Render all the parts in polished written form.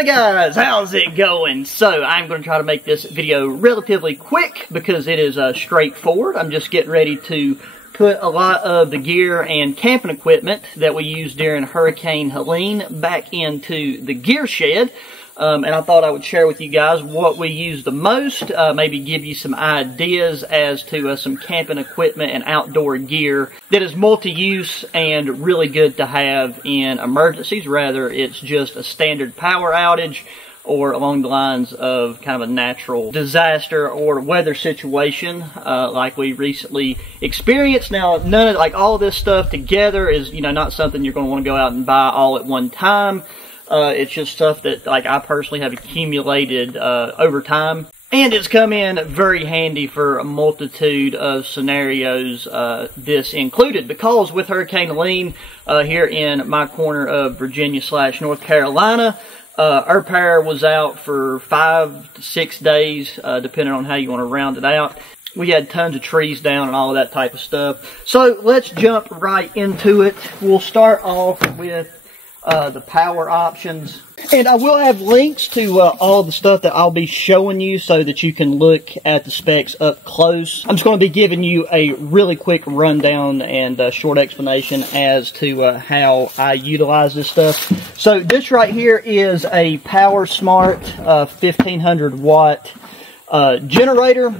Hey guys, how's it going? So I'm going to try to make this video relatively quick because it is straightforward. I'm just getting ready to put a lot of the gear and camping equipment that we used during Hurricane Helene back into the gear shed. And I thought I would share with you guys what we use the most, maybe give you some ideas as to some camping equipment and outdoor gear that is multi-use and really good to have in emergencies, whether it's just a standard power outage or along the lines of kind of a natural disaster or weather situation like we recently experienced. Now, none of all of this stuff together is, not something you're going to want to go out and buy all at one time. It's just stuff that I personally have accumulated over time. And it's come in very handy for a multitude of scenarios, this included. Because with Hurricane Helene here in my corner of Virginia/North Carolina, our power was out for 5 to 6 days, depending on how you want to round it out. We had tons of trees down and all of that type of stuff. So let's jump right into it. We'll start off with the power options, and I will have links to all the stuff that I'll be showing you so that you can look at the specs up close. I'm just going to be giving you a really quick rundown and short explanation as to how I utilize this stuff. So this right here is a Power Smart 1500 watt generator.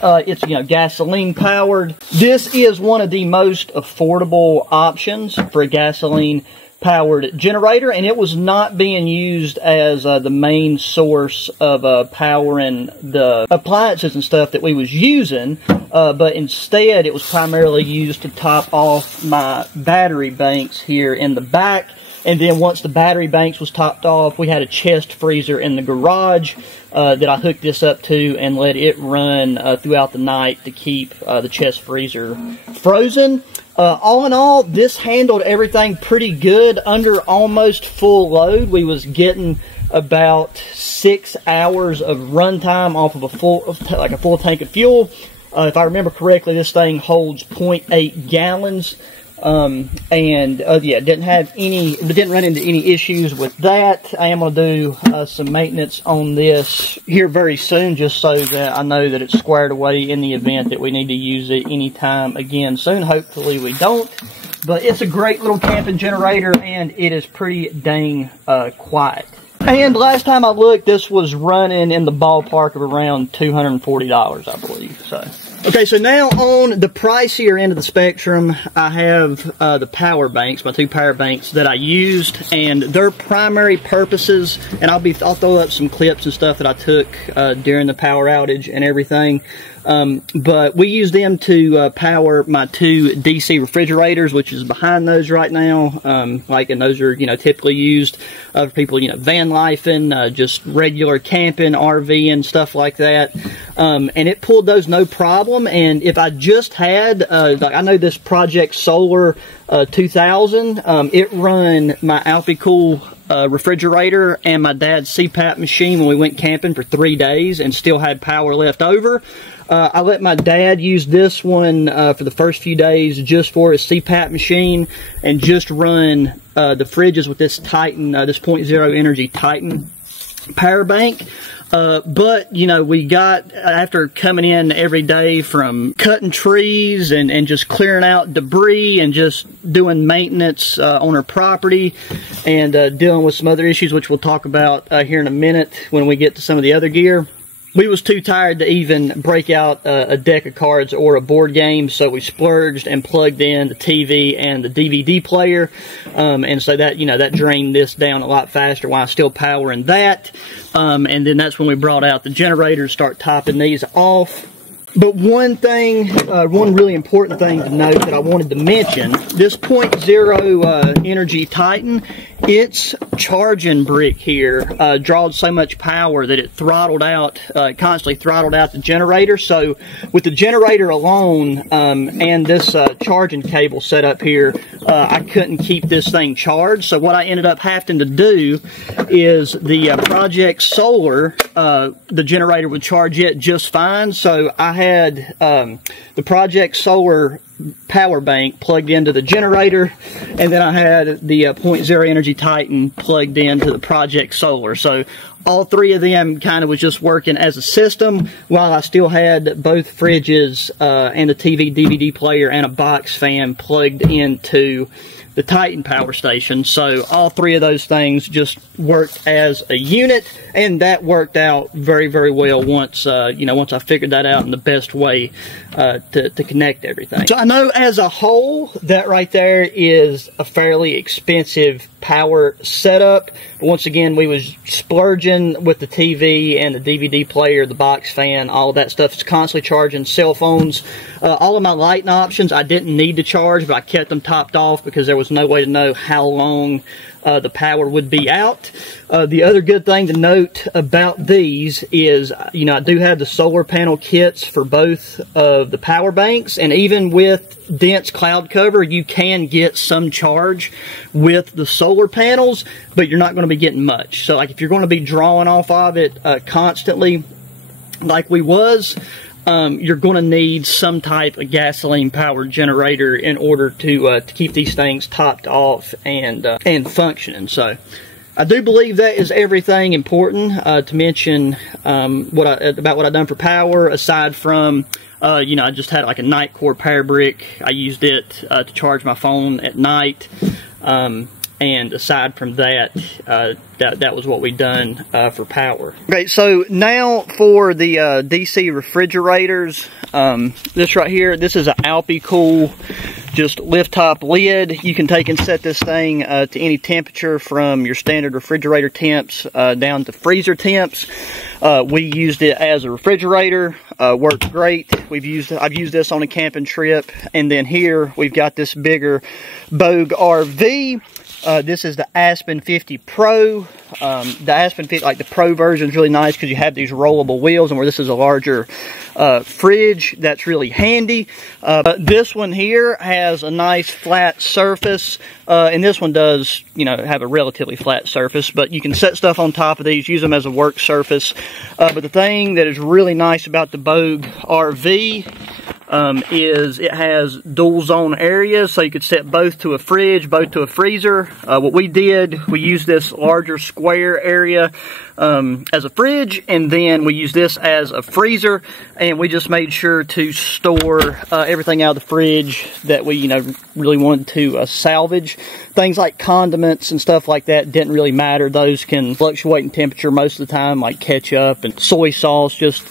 It's, gasoline powered. This is one of the most affordable options for a gasoline powered generator, and it was not being used as the main source of powering the appliances and stuff that we was using, but instead it was primarily used to top off my battery banks here in the back. And then once the battery banks was topped off, we had a chest freezer in the garage that I hooked this up to and let it run throughout the night to keep the chest freezer frozen. All in all, this handled everything pretty good under almost full load. We was getting about 6 hours of runtime off of a full tank of fuel. If I remember correctly, this thing holds 0.8 gallons. Yeah, didn't run into any issues with that. I am going to do some maintenance on this here very soon, just so that I know that it's squared away in the event that we need to use it anytime again soon. Hopefully we don't, but it's a great little camping generator, and it is pretty dang quiet. And last time I looked, this was running in the ballpark of around $240, I believe. Okay, so now on the pricier end of the spectrum, I have the power banks, my 2 power banks that I used, and their primary purposes, and I'll throw up some clips and stuff that I took during the power outage and everything. But we use them to power my 2 DC refrigerators, which is behind those right now. And those are, typically used for people, van lifing, just regular camping, RVing, stuff like that. And it pulled those no problem. And if I just had, I know this Project Solar 2000, it run my Alpicool refrigerator and my dad's CPAP machine when we went camping for 3 days and still had power left over. I let my dad use this one for the first few days just for his CPAP machine and just run the fridges with this Titan, this 0.0 Energy Titan power bank. But, we got, after coming in every day from cutting trees and just clearing out debris and just doing maintenance on our property and dealing with some other issues, which we'll talk about here in a minute when we get to some of the other gear, we was too tired to even break out a deck of cards or a board game, so we splurged and plugged in the TV and the DVD player, and so that, that drained this down a lot faster while still powering that, and then that's when we brought out the generators, start topping these off. But one thing, one really important thing to note that I wanted to mention, this 0.0 Energy Titan, its charging brick here draws so much power that it throttled out, constantly throttled out the generator. So with the generator alone and this charging cable set up here, I couldn't keep this thing charged. So what I ended up having to do is the Project Solar, the generator would charge it just fine. So I had the Project Solar power bank plugged into the generator, and then I had the .0 Energy Titan plugged into the Project Solar. So all three of them kind of was just working as a system, while I still had both fridges and a TV, DVD player, and a box fan plugged into the Titan power station. So all three of those things just worked as a unit, and that worked out very, very well once once I figured that out in the best way to connect everything. So I know as a whole that right there is a fairly expensive power setup, but once again we was splurging with the TV and the DVD player, the box fan, all of that stuff. It's constantly charging. Cell phones, all of my lighting options I didn't need to charge, but I kept them topped off because there was no way to know how long the power would be out. The other good thing to note about these is, I do have the solar panel kits for both of the power banks, and even with dense cloud cover, you can get some charge with the solar panels, but you're not going to be getting much. So, like, if you're going to be drawing off of it constantly, like we was, you're going to need some type of gasoline powered generator in order to keep these things topped off and functioning. So I do believe that is everything important to mention about what I've done for power, aside from I just had like a night core power brick. I used it to charge my phone at night. And aside from that, that was what we done for power. Okay, so now for the DC refrigerators. This right here, this is an Alpi-Cool, just lift top lid. You can take and set this thing to any temperature, from your standard refrigerator temps down to freezer temps. We used it as a refrigerator. Worked great. I've used this on a camping trip. And then here we've got this bigger Bogue RV. This is the Aspen 50 Pro. The Aspen 50, like the Pro version, is really nice because you have these rollable wheels, and where this is a larger fridge, that's really handy. This one here has a nice flat surface, and this one does, have a relatively flat surface, but you can set stuff on top of these, use them as a work surface. But the thing that is really nice about the Bogue RV is it has dual zone areas, so you could set both to a fridge, both to a freezer. What we did, we used this larger square area as a fridge, and then we used this as a freezer, and we just made sure to store everything out of the fridge that we really wanted to salvage. Things like condiments and stuff like that didn't really matter. Those can fluctuate in temperature most of the time, like ketchup and soy sauce, just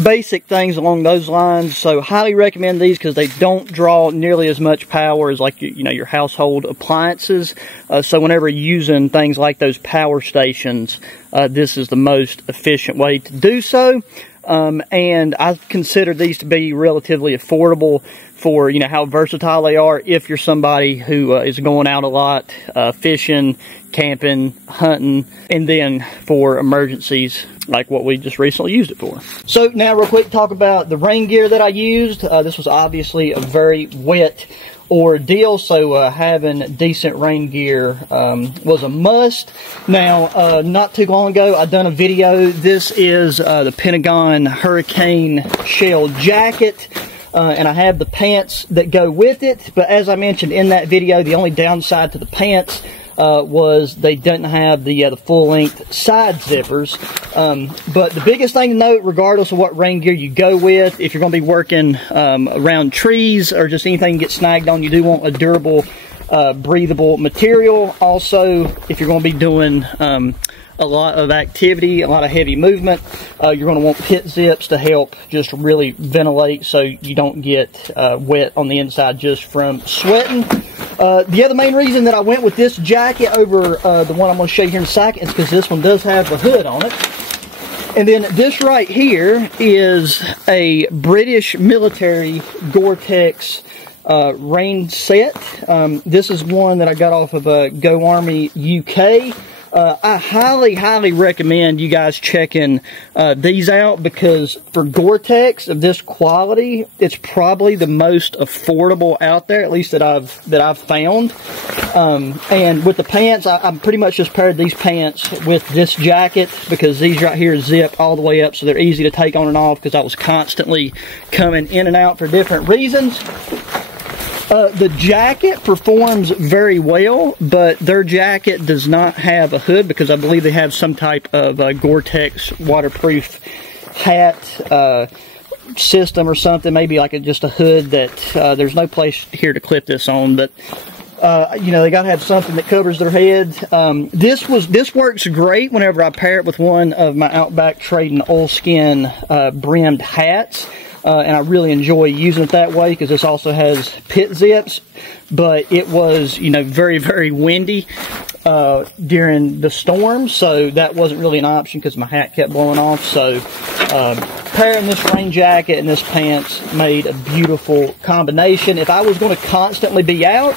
basic things along those lines. So highly recommend these because they don't draw nearly as much power as like your household appliances. So whenever you're using things like those power stations, this is the most efficient way to do so. And I consider these to be relatively affordable for how versatile they are if you're somebody who is going out a lot, fishing, camping, hunting, and then for emergencies like what we just recently used it for. So now real quick, talk about the rain gear that I used. This was obviously a very wet ordeal, so having decent rain gear was a must. Now, not too long ago, I done a video. This is the Pentagon Hurricane Shell jacket. And I have the pants that go with it, but as I mentioned in that video, the only downside to the pants was they didn't have the full-length side zippers. But the biggest thing to note, regardless of what rain gear you go with, if you're going to be working around trees or just anything you get snagged on, you do want a durable, breathable material. Also, if you're going to be doing a lot of activity, a lot of heavy movement, you're going to want pit zips to help just really ventilate so you don't get wet on the inside just from sweating. The other main reason that I went with this jacket over the one I'm going to show you here in a second is because this one does have a hood on it. And then this right here is a British military Gore-Tex rain set. This is one that I got off of Go Army UK. I highly recommend you guys checking these out, because for Gore-Tex of this quality, it's probably the most affordable out there, at least that I've found. And with the pants, I'm pretty much just paired these pants with this jacket, because these right here zip all the way up, so they're easy to take on and off, because I was constantly coming in and out for different reasons. The jacket performs very well, but their jacket does not have a hood, because I believe they have some type of Gore-Tex waterproof hat system or something, maybe like just a hood that there's no place here to clip this on, but you know, they gotta have something that covers their head. This works great whenever I pair it with one of my Outback Trading oilskin brimmed hats. And I really enjoy using it that way, because this also has pit zips. But it was, you know, very windy during the storm, so that wasn't really an option because my hat kept blowing off. So pairing this rain jacket and this pants made a beautiful combination. If I was going to constantly be out,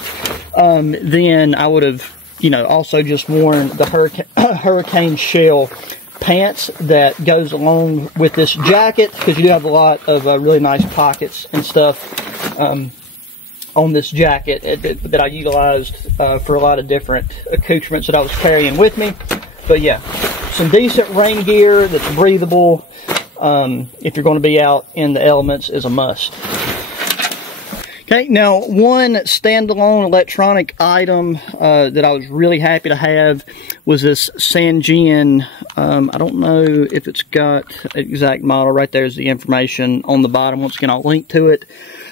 then I would have, you know, also just worn the hurricane shell pants that goes along with this jacket, because you do have a lot of really nice pockets and stuff on this jacket that I utilized for a lot of different accoutrements that I was carrying with me. But yeah, some decent rain gear that's breathable if you're going to be out in the elements is a must. Okay, now one standalone electronic item that I was really happy to have was this Sangean. I don't know if it's got an exact model. Right there's the information on the bottom. Once again, I'll link to it.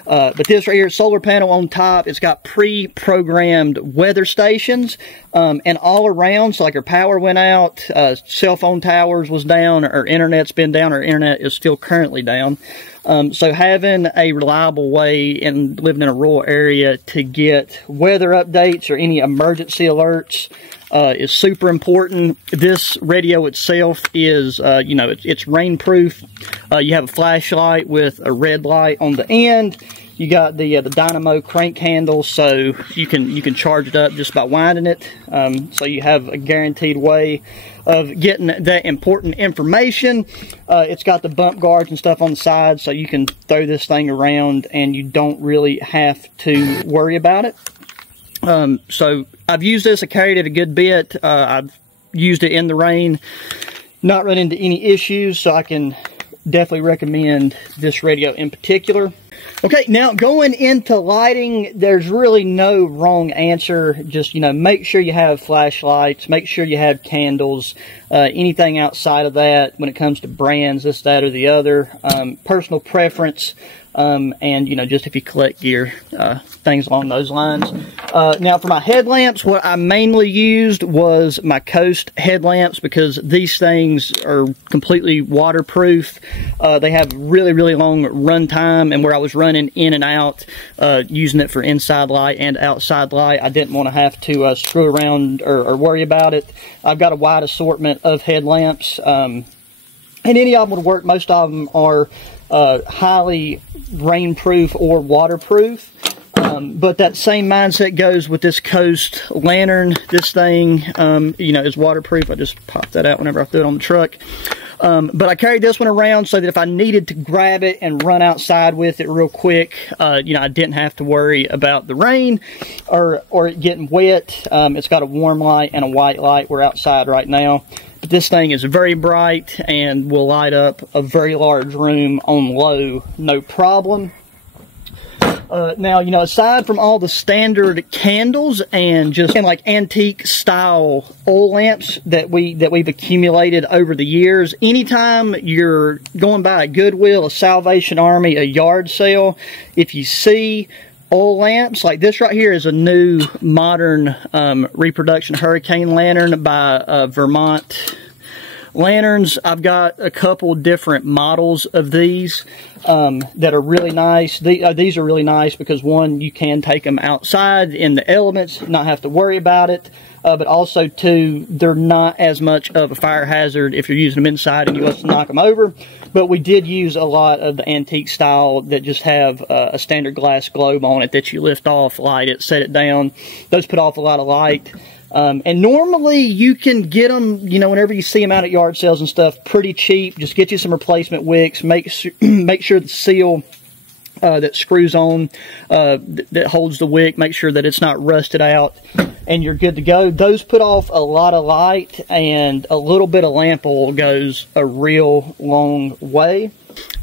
But this right here, solar panel on top. It's got pre-programmed weather stations, and all around. So like our power went out, cell phone towers was down, or internet's been down, or internet is still currently down. So having a reliable way and living in a rural area to get weather updates or any emergency alerts is super important. This radio itself is, you know, it's rainproof. You have a flashlight with a red light on the end. You got the dynamo crank handle, so you can charge it up just by winding it. So you have a guaranteed way of getting that important information. It's got the bump guards and stuff on the side, so you can throw this thing around and you don't really have to worry about it. So I've used this. I carried it a good bit. I've used it in the rain, not run into any issues, so I can definitely recommend this radio in particular. Okay, now going into lighting, there's really no wrong answer. Just, you know, make sure you have flashlights, make sure you have candles, anything outside of that when it comes to brands, this, that, or the other. Personal preference, and, you know, just if you collect gear, things along those lines. Now for my headlamps, what I mainly used was my Coast headlamps, because these things are completely waterproof. They have really long run time, and where I was running in and out using it for inside light and outside light, I didn't want to have to screw around or worry about it. I've got a wide assortment of headlamps, and any of them would work. Most of them are highly rainproof or waterproof. But that same mindset goes with this Coast lantern. This thing, you know, is waterproof. I just popped that out whenever I threw it on the truck. But I carried this one around so that if I needed to grab it and run outside with it real quick, you know, I didn't have to worry about the rain or it getting wet. It's got a warm light and a white light. We're outside right now. But this thing is very bright and will light up a very large room on low, no problem. Now, you know, aside from all the standard candles and just like antique style oil lamps that we've accumulated over the years, anytime you're going by a Goodwill, a Salvation Army, a yard sale, if you see oil lamps like this right here is a new modern reproduction hurricane lantern by Vermont Lanterns. I've got a couple different models of these that are really nice. These are really nice because, one, you can take them outside in the elements, not have to worry about it. But also, two, they're not as much of a fire hazard if you're using them inside and you want to knock them over. But we did use a lot of the antique style that just have a standard glass globe on it that you lift off, light it, set it down. Those put off a lot of light. And normally you can get them, you know, whenever you see them out at yard sales and stuff, pretty cheap. Just get you some replacement wicks. Make sure the seal that screws on, that holds the wick, make sure that it's not rusted out, and you're good to go. Those put off a lot of light, and a little bit of lamp oil goes a real long way.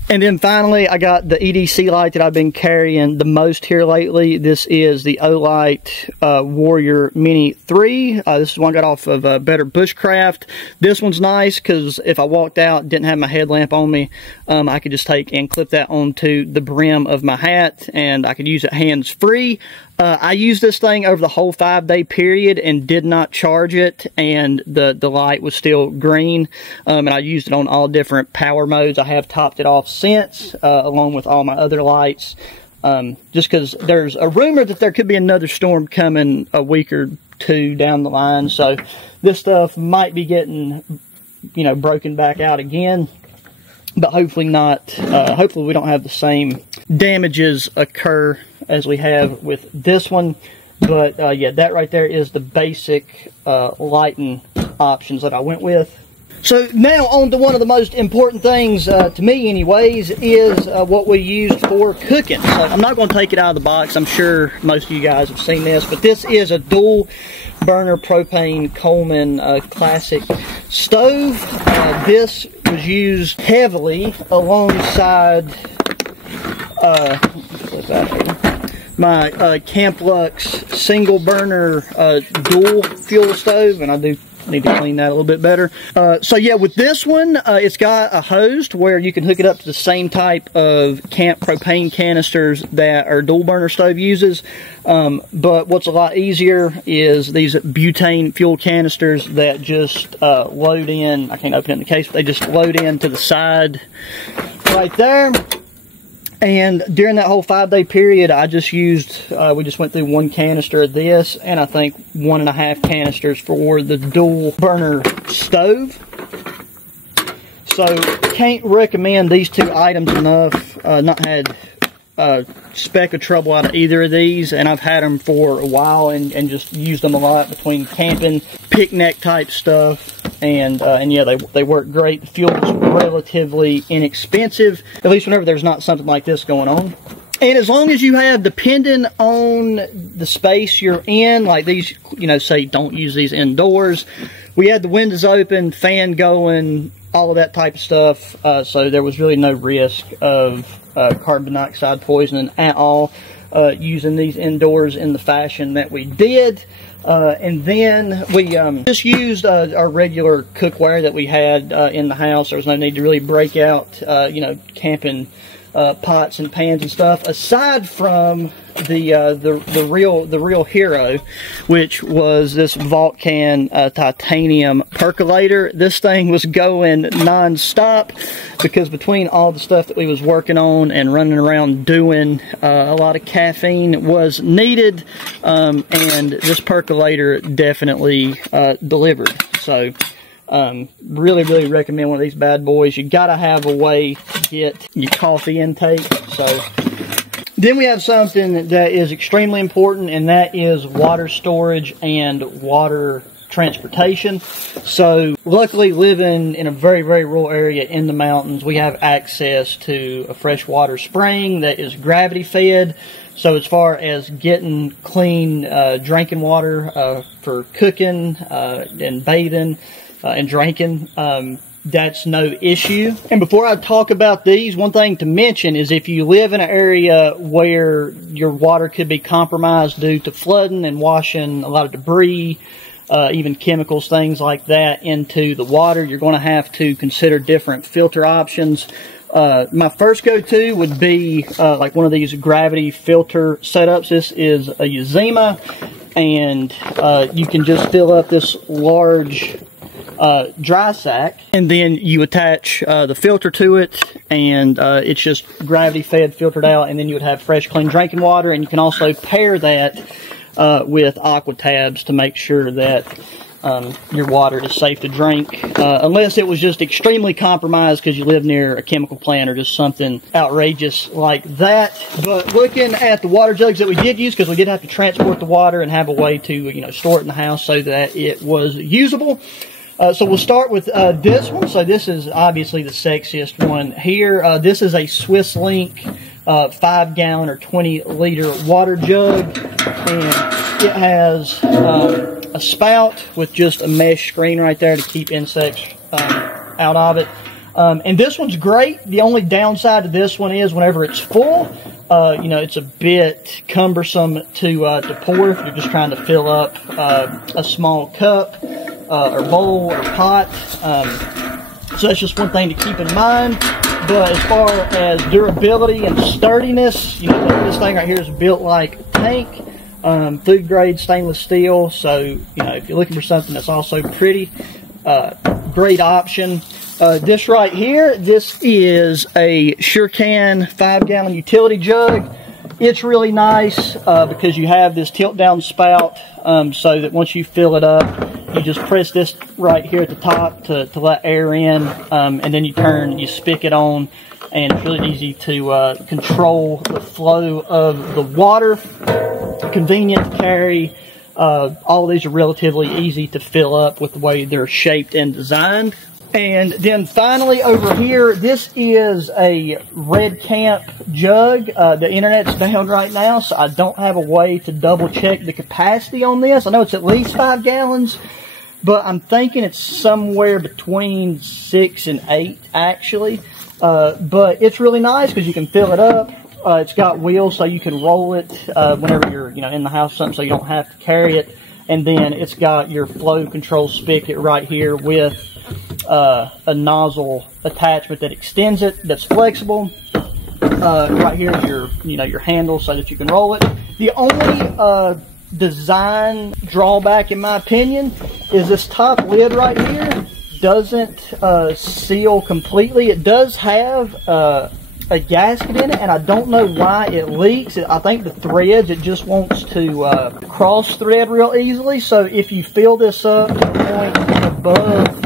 And then finally, I got the EDC light that I've been carrying the most here lately. This is the Olight Warrior Mini 3. This is one I got off of Better Bushcraft. This one's nice because if I walked out, didn't have my headlamp on me, I could just take and clip that onto the brim of my hat, and I could use it hands-free. I used this thing over the whole 5-day period and did not charge it, and the light was still green. And I used it on all different power modes. I have topped it off since, along with all my other lights, just because there's a rumor that there could be another storm coming a week or two down the line. So this stuff might be getting, you know, broken back out again. But hopefully not. Hopefully we don't have the same damages occur as we have with this one. But yeah, that right there is the basic lighting options that I went with. So now on to one of the most important things, to me anyways, is what we used for cooking. So I'm not going to take it out of the box. I'm sure most of you guys have seen this. But this is a dual burner propane Coleman classic stove. This was used heavily alongside my Camp Lux single burner dual fuel stove, and I do need to clean that a little bit better. So yeah, with this one, it's got a hose to where you can hook it up to the same type of camp propane canisters that our dual burner stove uses. But what's a lot easier is these butane fuel canisters that just load in. I can't open it in the case, but they just load in to the side right there. And during that whole 5-day period, I just used, we just went through 1 canister of this, and I think 1.5 canisters for the dual burner stove. So, can't recommend these 2 items enough. Not had a speck of trouble out of either of these, and I've had them for a while and just used them a lot between camping, picnic type stuff. And yeah, they work great. The fuel's relatively inexpensive, at least whenever there's not something like this going on. And as long as you have, depending on the space you're in, like these, you know, say don't use these indoors. We had the windows open, fan going, all of that type of stuff. So there was really no risk of carbon monoxide poisoning at all using these indoors in the fashion that we did. And then we just used our regular cookware that we had in the house. There was no need to really break out, you know, camping pots and pans and stuff. Aside from the real hero, which was this Vulcan titanium percolator. This thing was going non-stop because between all the stuff that we was working on and running around doing, a lot of caffeine was needed, and this percolator definitely delivered. So really recommend one of these bad boys. You gotta have a way to get your coffee intake. So then we have something that is extremely important, and that is water storage and water transportation. So luckily, living in a very rural area in the mountains, we have access to a freshwater spring that is gravity fed. So as far as getting clean drinking water for cooking and bathing and drinking, that's no issue. And before I talk about these, one thing to mention is if you live in an area where your water could be compromised due to flooding and washing a lot of debris, even chemicals, things like that into the water, you're going to have to consider different filter options. My first go-to would be like one of these gravity filter setups. This is a Yazima, and you can just fill up this large dry sack, and then you attach the filter to it, and it's just gravity fed, filtered out, and then you would have fresh, clean drinking water. And you can also pair that with aqua tabs to make sure that your water is safe to drink, unless it was just extremely compromised because you live near a chemical plant or just something outrageous like that. But looking at the water jugs that we did use, because we did have to transport the water and have a way to, you know, store it in the house so that it was usable. So we'll start with this one. So this is obviously the sexiest one here. This is a Swiss Link 5-gallon or 20-liter water jug, and it has a spout with just a mesh screen right there to keep insects out of it. And this one's great. The only downside to this one is whenever it's full, you know, it's a bit cumbersome to pour if you're just trying to fill up a small cup or bowl or pot. So that's just one thing to keep in mind. But as far as durability and sturdiness, you know, this thing right here is built like a tank. Food grade stainless steel. So, you know, if you're looking for something that's also pretty, great option. This right here, this is a SureCan 5-gallon utility jug. It's really nice because you have this tilt down spout, so that once you fill it up, you just press this right here at the top to let air in, and then you spigot it on, and it's really easy to control the flow of the water. Convenient to carry. All of these are relatively easy to fill up with the way they're shaped and designed. And then finally over here, this is a Red Camp jug. The internet's down right now, so I don't have a way to double check the capacity on this. I know it's at least 5 gallons, but I'm thinking it's somewhere between 6 and 8 actually. But it's really nice because you can fill it up. It's got wheels so you can roll it whenever you're, you know, in the house or something, so you don't have to carry it. And then it's got your flow control spigot right here with a nozzle attachment that extends it, that's flexible. Right here is your, you know, your handle so that you can roll it. The only design drawback, in my opinion, is this top lid right here doesn't seal completely. It does have a gasket in it, and I don't know why it leaks. I think the threads, it just wants to cross thread real easily. So if you fill this up to the point above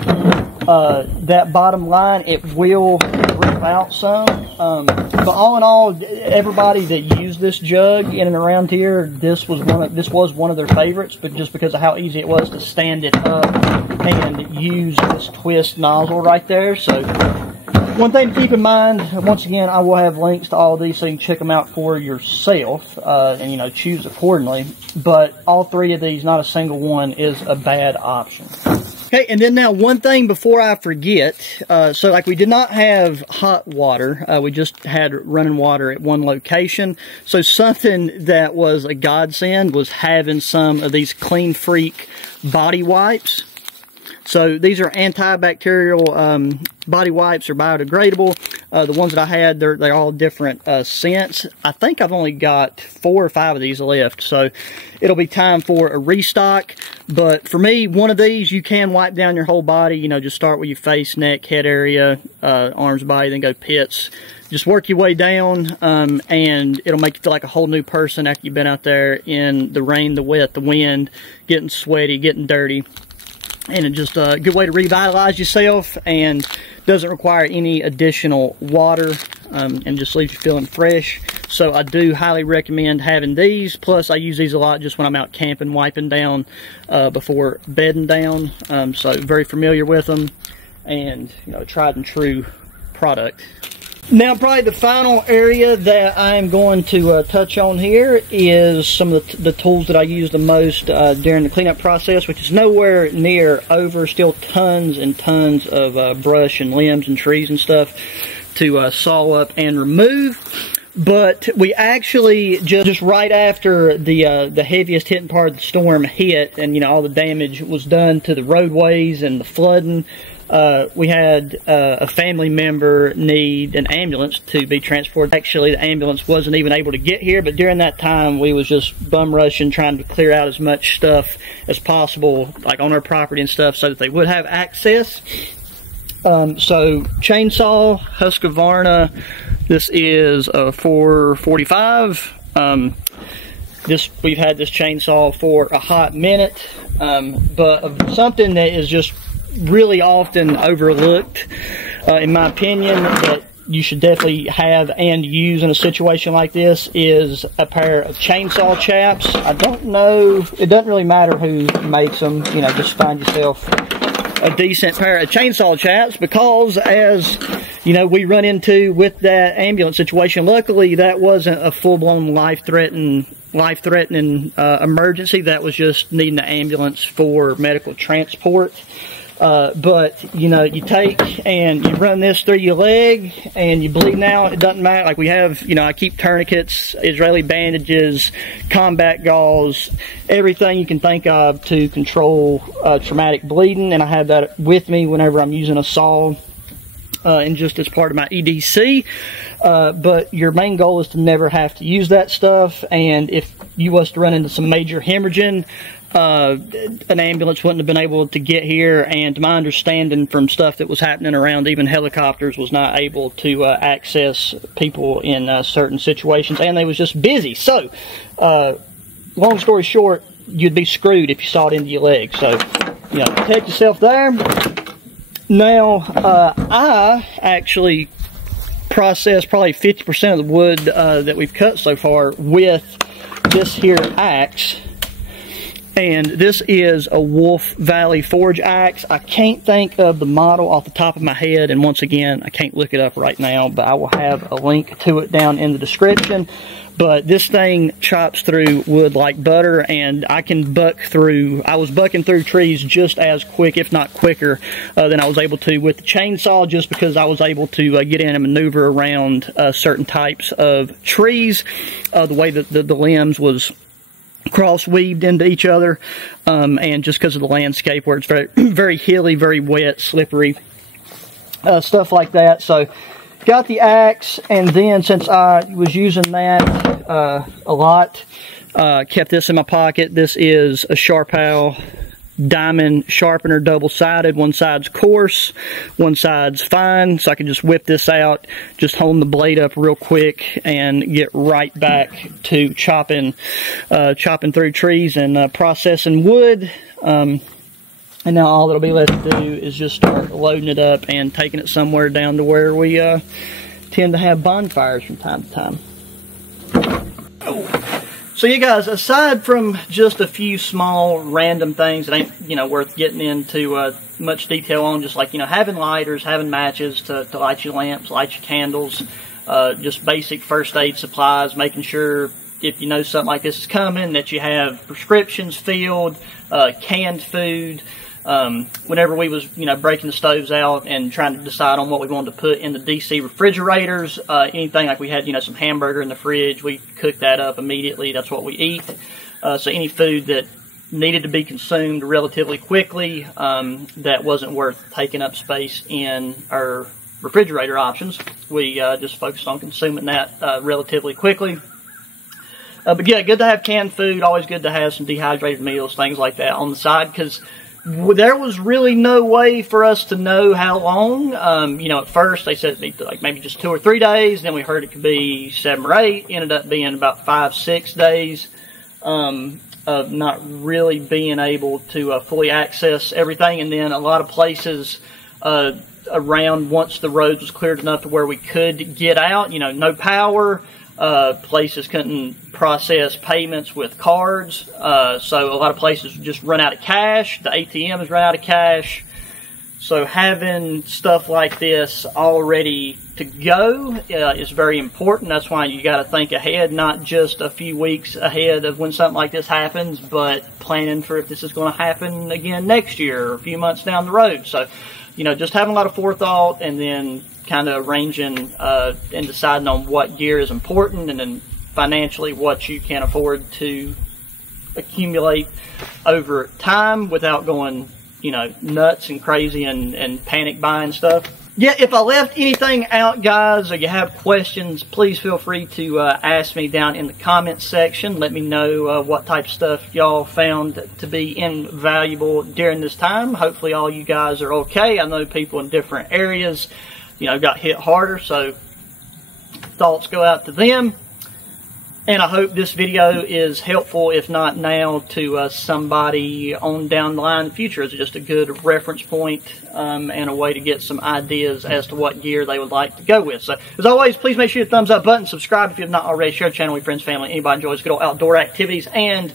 that bottom line, it will rip out some. But all in all, everybody that used this jug in and around here, this was one of their favorites, but just because of how easy it was to stand it up and use this twist nozzle right there. So one thing to keep in mind, once again, I will have links to all of these so you can check them out for yourself and, you know, choose accordingly. But all three of these, not a single one is a bad option. Okay, and then now one thing before I forget. So like we did not have hot water. We just had running water at one location. So something that was a godsend was having some of these Clean Freak body wipes. So these are antibacterial body wipes, are biodegradable. The ones that I had, they're all different scents. I think I've only got 4 or 5 of these left, so it'll be time for a restock. But for me, one of these, you can wipe down your whole body. You know, just start with your face, neck, head area, arms, body, then go pits. Just work your way down, and it'll make you feel like a whole new person after you've been out there in the rain, the wet, the wind, getting sweaty, getting dirty. And it's just a good way to revitalize yourself, and doesn't require any additional water, and just leaves you feeling fresh. So I do highly recommend having these. Plus I use these a lot just when I'm out camping, wiping down before bedding down. So very familiar with them, and, you know, tried and true product. Now, probably the final area that I'm going to touch on here is some of the tools that I use the most during the cleanup process, which is nowhere near over. Still tons and tons of brush and limbs and trees and stuff to saw up and remove. But we actually, just right after the heaviest hitting part of the storm hit, and, you know, all the damage was done to the roadways and the flooding, we had a family member need an ambulance to be transported. Actually, the ambulance wasn't even able to get here, but during that time, we was just bum rushing, trying to clear out as much stuff as possible, like on our property and stuff, so that they would have access. So, chainsaw, Husqvarna. This is a 445. We've had this chainsaw for a hot minute. but something that is just really often overlooked, in my opinion, that you should definitely have and use in a situation like this is a pair of chainsaw chaps. I don't know, it doesn't really matter who makes them, you know, just find yourself a decent pair of chainsaw chaps, because as you know, we run into with that ambulance situation, luckily that wasn't a full-blown life-threatening emergency. That was just needing an ambulance for medical transport. But, you know, you take and you run this through your leg and you bleed out. It doesn't matter. Like we have, you know, I keep tourniquets, Israeli bandages, combat gauze, everything you can think of to control traumatic bleeding. And I have that with me whenever I'm using a saw and just as part of my EDC. But your main goal is to never have to use that stuff. And if you was to run into some major hemorrhaging, an ambulance wouldn't have been able to get here, and to my understanding from stuff that was happening around, even helicopters was not able to access people in certain situations, and they was just busy. So, long story short, you'd be screwed if you saw it into your leg. So, you know, protect yourself there. Now, I actually processed probably 50% of the wood that we've cut so far with this here axe. And this is a Wolf Valley Forge axe. I can't think of the model off the top of my head, and once again, I can't look it up right now, but I will have a link to it down in the description. But this thing chops through wood like butter, and I can buck through, I was bucking through trees just as quick, if not quicker, than I was able to with the chainsaw, just because I was able to get in and maneuver around certain types of trees, the way that the limbs was cross-weaved into each other, and just because of the landscape where it's very, very hilly, very wet, slippery, stuff like that. So, got the axe, and then since I was using that a lot, kept this in my pocket. This is a Sharpow diamond sharpener, double-sided. One side's coarse, one side's fine, so I can just whip this out, just hone the blade up real quick, and get right back to chopping through trees and processing wood. And now all that'll be left to do is just start loading it up and taking it somewhere down to where we tend to have bonfires from time to time. So you guys, aside from just a few small random things that ain't, you know, worth getting into much detail on, just like, you know, having lighters, having matches to light your lamps, light your candles, just basic first aid supplies, making sure if you know something like this is coming that you have prescriptions filled, canned food. Whenever we was, you know, breaking the stoves out and trying to decide on what we wanted to put in the DC refrigerators, anything like we had, you know, some hamburger in the fridge, we cooked that up immediately. That's what we eat. So any food that needed to be consumed relatively quickly, that wasn't worth taking up space in our refrigerator options, we just focused on consuming that relatively quickly. But yeah, good to have canned food. Always good to have some dehydrated meals, things like that on the side, because there was really no way for us to know how long. You know, at first they said it'd be like maybe just 2 or 3 days. Then we heard it could be 7 or 8. Ended up being about 5, 6 days of not really being able to fully access everything. And then a lot of places around, once the roads was cleared enough to where we could get out, you know, no power. Places couldn't process payments with cards, so a lot of places just run out of cash. The ATMs run out of cash. So having stuff like this all ready to go is very important. That's why you got to think ahead, not just a few weeks ahead of when something like this happens, but planning for if this is going to happen again next year or a few months down the road. So, you know, just having a lot of forethought, and then kind of arranging and deciding on what gear is important, and then financially what you can afford to accumulate over time without going, you know, nuts and crazy and panic buying stuff. Yeah, if I left anything out, guys, or you have questions, please feel free to ask me down in the comments section. Let me know what type of stuff y'all found to be invaluable during this time. Hopefully all you guys are okay. I know people in different areas, you know, got hit harder, so thoughts go out to them. And I hope this video is helpful, if not now, to somebody on down the line in the future. It's just a good reference point and a way to get some ideas as to what gear they would like to go with. So, as always, please make sure you hit the thumbs up button, subscribe if you have not already, share the channel with friends, family, anybody enjoys good old outdoor activities and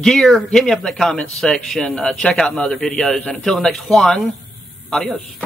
gear. Hit me up in the comments section. Check out my other videos. And until the next one, adios.